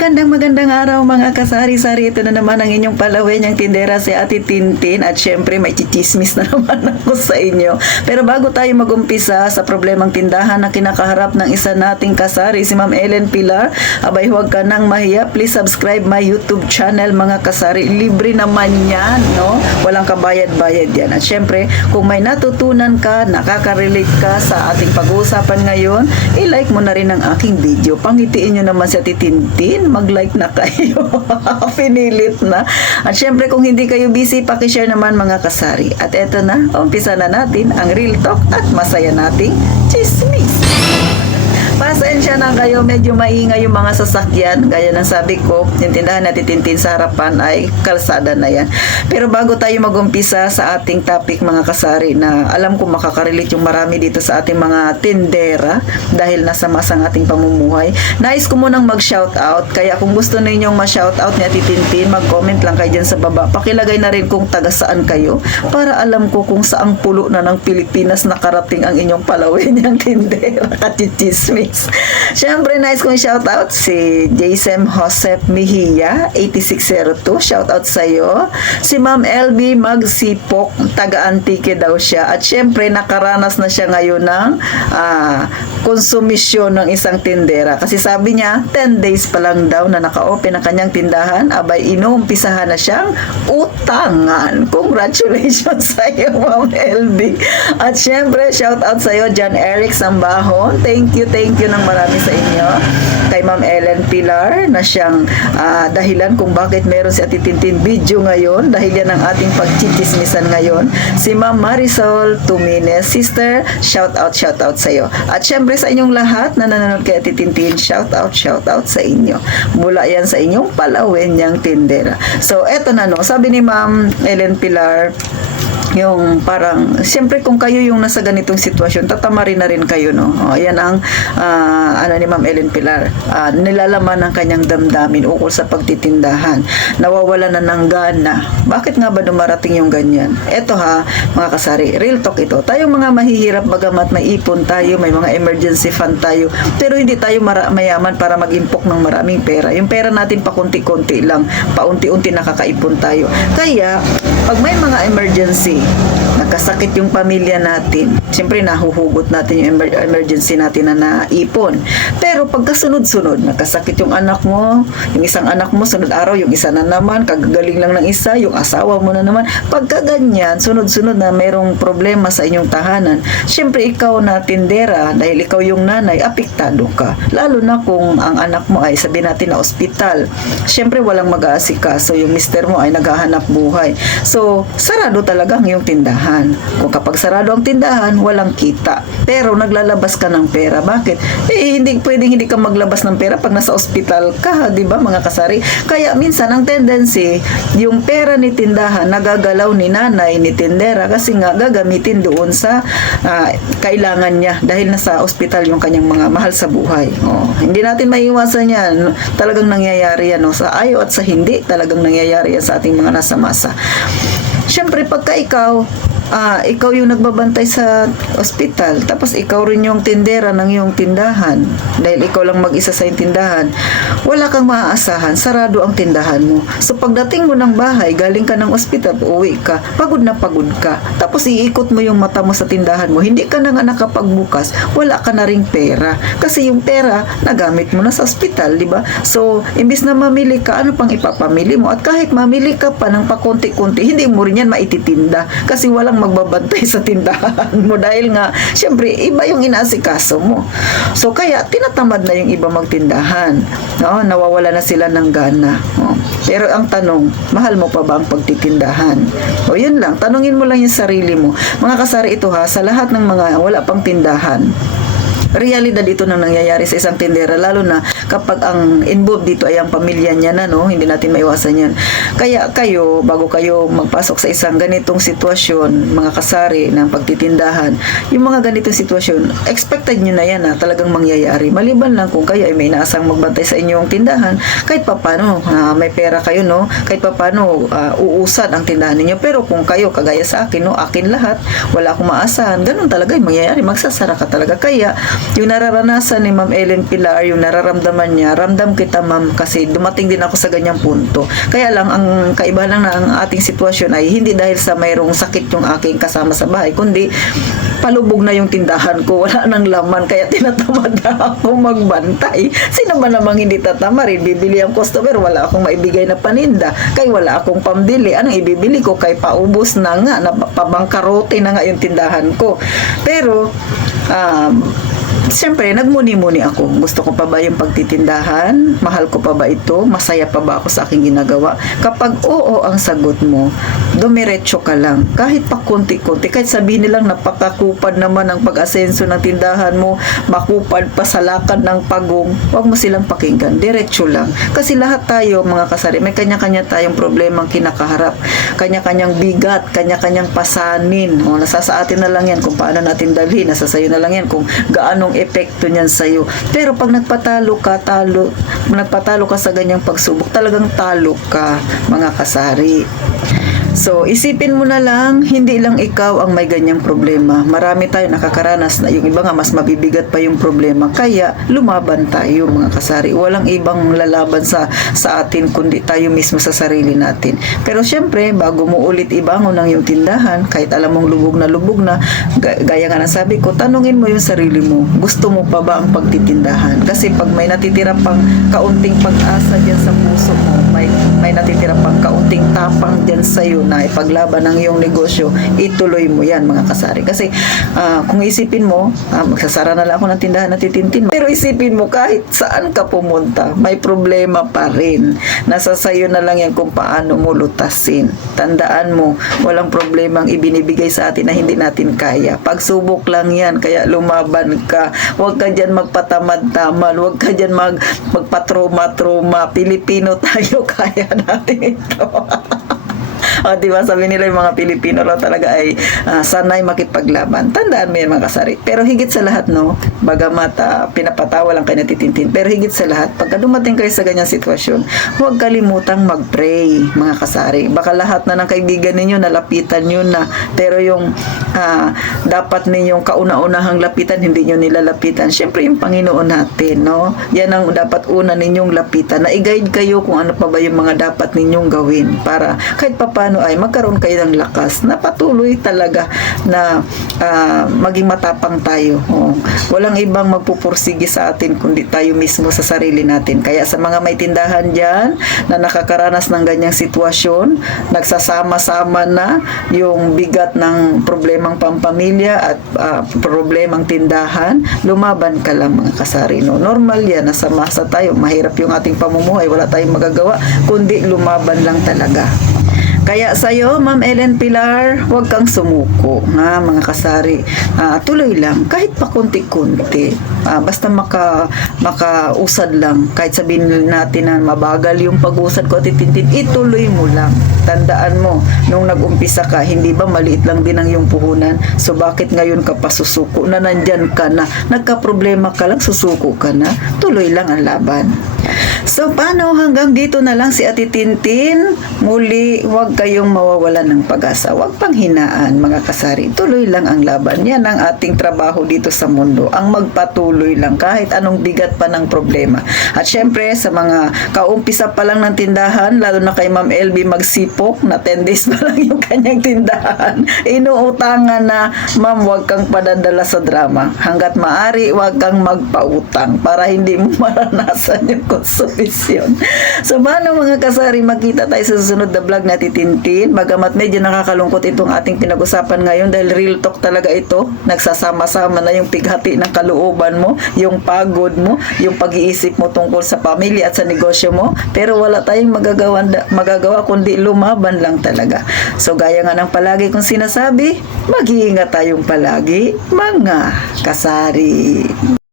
Magandang araw mga kasari-sari. Ito na naman ang inyong palawin, yung tindera si Ate Tintin. At syempre may chichismis na naman ako sa inyo. Pero bago tayo magumpisa sa problemang tindahan na kinakaharap ng isa nating kasari, si Ma'am Ellen Pilar, abay huwag ka nang mahiya. Please subscribe my YouTube channel mga kasari. Libre naman yan, no? Walang kabayad-bayad yan. At syempre, kung may natutunan ka, nakaka-relate ka sa ating pag-uusapan ngayon, i-like mo na rin ang aking video. Pangitiin nyo naman si Ate Tintin, mag-like na kayo. Pinilit na. At syempre kung hindi kayo busy, pakishare naman mga kasari. At eto na, umpisa na natin ang real talk at masaya nating chismis. Pasensya na kayo, medyo maingay yung mga sasakyan. Gaya ng sabi ko, yung tindahan natin Tintin sa harapan ay kalsada na yan. Pero bago tayo mag-umpisa sa ating topic mga kasari, na alam ko makakarelate yung marami dito sa ating mga tindera dahil nasa masang ating pamumuhay, nais ko munang mag-shoutout. Kaya kung gusto ninyong ma-shoutout ni Ate Tintin, mag-comment lang kayo dyan sa baba. Pakilagay na rin kung taga saan kayo para alam ko kung saang pulo na ng Pilipinas nakarating ang inyong palawin yung tindera kachichismis. Siyempre, nice kong shoutout si Jason Joseph Mejia, 8602. Shoutout sa'yo. Si Ma'am LB Magsipok, taga-Antique daw siya. At siyempre, nakaranas na siya ngayon ng konsumisyon ng isang tindera. Kasi sabi niya, 10 days pa lang daw na naka-open ang kanyang tindahan. Abay, inuumpisahan na siyang utangan. Congratulations sa'yo, Ma'am LB. At siyempre, shoutout sa'yo, John Eric Sambahon. Thank you ng marami sa inyo. Kay Ma'am Ellen Pilar na siyang dahilan kung bakit meron si Ate Tintin video ngayon, dahil yan ang ating pagchichismisan ngayon. Si Ma'am Marisol Tumines, sister, shout out sa iyo. At syempre sa inyong lahat na nanonood kay Ate Tintin, shout out sa inyo. Mula yan sa inyong palawin niyang tindera. So eto na, no, sabi ni Ma'am Ellen Pilar, yung parang, siyempre kung kayo yung nasa ganitong sitwasyon, tatamarin na rin kayo, no? Ayan ang ni Ma'am Ellen Pilar, nilalaman ng kanyang damdamin ukol sa pagtitindahan. Nawawala na ng gana. Bakit nga ba dumarating yung ganyan? Eto ha, mga kasari, real talk ito. Tayong mga mahihirap, bagamat may ipon tayo, may mga emergency fund tayo, pero hindi tayo mayaman para mag-impok ng maraming pera. Yung pera natin pakunti-kunti lang, paunti-unti nakakaipon tayo. Kaya, pag may mga emergency, nagkasakit yung pamilya natin, siyempre nahuhugot natin yung emergency natin na naipon. Pero pagkasunod-sunod, nagkasakit yung anak mo, yung isang anak mo, sunod araw, yung isa na naman, kagagaling lang ng isa, yung asawa mo na naman. Pagka ganyan, sunod-sunod na mayroong problema sa inyong tahanan, siyempre ikaw na tindera, dahil ikaw yung nanay, apektado ka. Lalo na kung ang anak mo ay sabihin natin na ospital. Siyempre walang mag-aasikaso, yung mister mo ay naghahanap buhay. So, sarado talaga ang iyong tindahan. Kung kapag sarado ang tindahan, walang kita. Pero naglalabas ka ng pera. Bakit? Hindi pwedeng hindi ka maglabas ng pera pag nasa ospital ka, di ba mga kasari? Kaya minsan ang tendency, yung pera ni tindahan nagagalaw ni nanay ni tindera kasi nga gagamitin doon sa kailangan niya dahil nasa ospital yung kanyang mga mahal sa buhay. Hindi natin maiiwasan yan. Talagang nangyayari yan. Sa ayo at sa hindi, talagang nangyayari yan sa ating mga nasa masa. Siyempre, pagka ikaw yung nagbabantay sa ospital, tapos ikaw rin yung tindera ng iyong tindahan, dahil ikaw lang mag-isa sa iyong tindahan, wala kang maaasahan, sarado ang tindahan mo. So pagdating mo ng bahay, galing ka ng ospital, uwi ka, pagod na pagod ka, tapos iikot mo yung mata mo sa tindahan mo, hindi ka na nga nakapagbukas, wala ka na ring pera, kasi yung pera nagamit mo na sa ospital, di ba? So imbis na mamili ka, ano pang ipapamili mo? At kahit mamili ka pa ng pakunti-kunti, hindi mo rin yan maititinda, kasi walang magbabantay sa tindahan mo, dahil nga syempre iba yung inaasikaso mo. So kaya tinatamad na yung iba magtindahan, no? Nawawala na sila ng gana, no? Pero ang tanong, mahal mo pa ba ang pagtitindahan? O yun lang, tanungin mo lang yung sarili mo. Mga kasari, ito ha, sa lahat ng mga wala pang tindahan, realidad ito na nangyayari sa isang tindera, lalo na kapag ang involved dito ay ang pamilya niya na, no? Hindi natin maiwasan yan. Kaya kayo, bago kayo magpasok sa isang ganitong sitwasyon, mga kasari ng pagtitindahan, yung mga ganitong sitwasyon, expected nyo na yan na talagang mangyayari. Maliban lang kung kayo ay may inaasang magbantay sa inyong tindahan, kahit papano, may pera kayo, no? Kahit papano, uusad ang tindahan ninyo. Pero kung kayo, kagaya sa akin, no? Akin lahat, wala akong maasahan, ganun talaga yung mangyayari. Magsasara ka talaga. Kaya, yung nararanasan ni Ma'am Ellen Pilar, yung nararamdaman niya, ramdam kita ma'am, kasi dumating din ako sa ganyang punto. Kaya lang, ang kaibahan lang na ang ating sitwasyon ay hindi dahil sa mayroong sakit yung aking kasama sa bahay, kundi palubog na yung tindahan ko, wala nang laman, kaya tinatamad na ako magbantay. Sino ba namang hindi tatamarin? Bibili ang customer, wala akong maibigay na paninda, kay wala akong pambili. Anong ibibili ko? Kay paubos na nga, pabangkarote na nga yung tindahan ko. Pero siyempre, nagmuni-muni ako. Gusto ko pa ba yung pagtitindahan? Mahal ko pa ba ito? Masaya pa ba ako sa aking ginagawa? Kapag oo ang sagot mo, dumiretso ka lang. Kahit pa konti-konti, kahit sabihin nilang napakakupad naman ang pag-asenso ng tindahan mo, makupad pa sa lakad ng pagong, huwag mo silang pakinggan. Diretso lang. Kasi lahat tayo, mga kasari, may kanya-kanya tayong problemang kinakaharap. Kanya-kanyang bigat, kanya-kanyang pasanin. O, nasa sa atin na lang yan kung paano natin dalhin. Nasa sayo na lang yan kung gaanong epekto niyan sa'yo. Pero pag nagpatalo ka sa ganyang pagsubok, talagang talo ka, mga kasari. So, isipin mo na lang, hindi lang ikaw ang may ganyang problema. Marami tayo nakakaranas na yung iba nga mas mabibigat pa yung problema. Kaya, lumaban tayo, mga kasari. Walang ibang lalaban sa atin, kundi tayo mismo sa sarili natin. Pero syempre, bago mo ulit ibangon ang yung tindahan, kahit alam mong lubog na, gaya nga ng sabi ko, tanungin mo yung sarili mo, gusto mo pa ba ang pagtitindahan? Kasi pag may natitira pang kaunting pag-asa dyan sa puso mo, may natitira pang kaunting tapang dyan sa'yo na ipaglaban ng iyong negosyo, ituloy mo yan, mga kasari. Kasi kung isipin mo, magsasara na lang ako ng tindahan na titintin mo. Pero isipin mo, kahit saan ka pumunta, may problema pa rin. Nasa sayo na lang yan kung paano mo lutasin. Tandaan mo, walang problemang ibinibigay sa atin na hindi natin kaya. Pagsubok lang yan, kaya lumaban ka. Huwag ka dyan magpatamad-tamad, huwag ka dyan magpatroma-troma. Pilipino tayo, kaya natin ito. O, diba, sabi nila yung mga Pilipino raw talaga ay sanay makipaglaban. Tandaan mo yan, mga kasari. Pero higit sa lahat, no, bagamat pinapatawa lang kayo natitintin, pero higit sa lahat, pagka dumating kayo sa ganyang sitwasyon, huwag kalimutang mag-pray, mga kasari. Baka lahat na ng kaibigan ninyo, nalapitan nyo na, pero yung dapat ninyong kauna-unahang lapitan, hindi nyo nilalapitan. Siyempre, yung Panginoon natin, no? Yan ang dapat una ninyong lapitan, na i-guide kayo kung ano pa ba yung mga dapat ninyong gawin para kahit paano ay magkaroon kayo ng lakas na patuloy talaga na maging matapang tayo. Walang ibang magpupursige sa atin kundi tayo mismo sa sarili natin. Kaya sa mga may tindahan dyan na nakakaranas ng ganyang sitwasyon, nagsasama-sama na yung bigat ng problemang pampamilya at problemang tindahan, lumaban ka lang, mga kasari. No? Normal yan, nasa masa tayo, mahirap yung ating pamumuhay, wala tayong magagawa, kundi lumaban lang talaga. Kaya sa'yo, Ma'am Ellen Pilar, huwag kang sumuko, mga kasari. Tuloy lang, kahit pa konti-konti. Basta makausad lang. Kahit sabihin natin na mabagal yung pag-usad ko at itintin, ituloy mo lang. Tandaan mo, nung nag-umpisa ka, hindi ba maliit lang din ang iyong puhunan? So bakit ngayon ka pa susuko na nandyan ka na? Nagka-problema ka lang, susuko ka na? Tuloy lang ang laban. So, paano hanggang dito na lang si Ate Tintin? Muli, huwag kayong mawawalan ng pag-asa. Huwag pang hinaan, mga kasari. Tuloy lang ang laban. Yan ang ating trabaho dito sa mundo. Ang magpatuloy lang kahit anong bigat pa ng problema. At syempre, sa mga kaumpisa pa lang ng tindahan, lalo na kay Ma'am LB magsipok, na 10 days pa lang yung kanyang tindahan, inuutangan na, ma'am, huwag kang padadala sa drama. Hanggat maaari, huwag kang magpautang para hindi mo maranasan yung konsumisyon. So, paano, mga kasari, makita tayo sa susunod na vlog na titintin. Bagamat medyo nakakalungkot itong ating pinag-usapan ngayon dahil real talk talaga ito. Nagsasama-sama na yung pighati ng kalooban mo, yung pagod mo, yung pag-iisip mo tungkol sa pamilya at sa negosyo mo. Pero wala tayong magagawa kundi lumaban lang talaga. So, gaya nga ng palagi kong sinasabi, mag-iingat tayong palagi, mga kasari.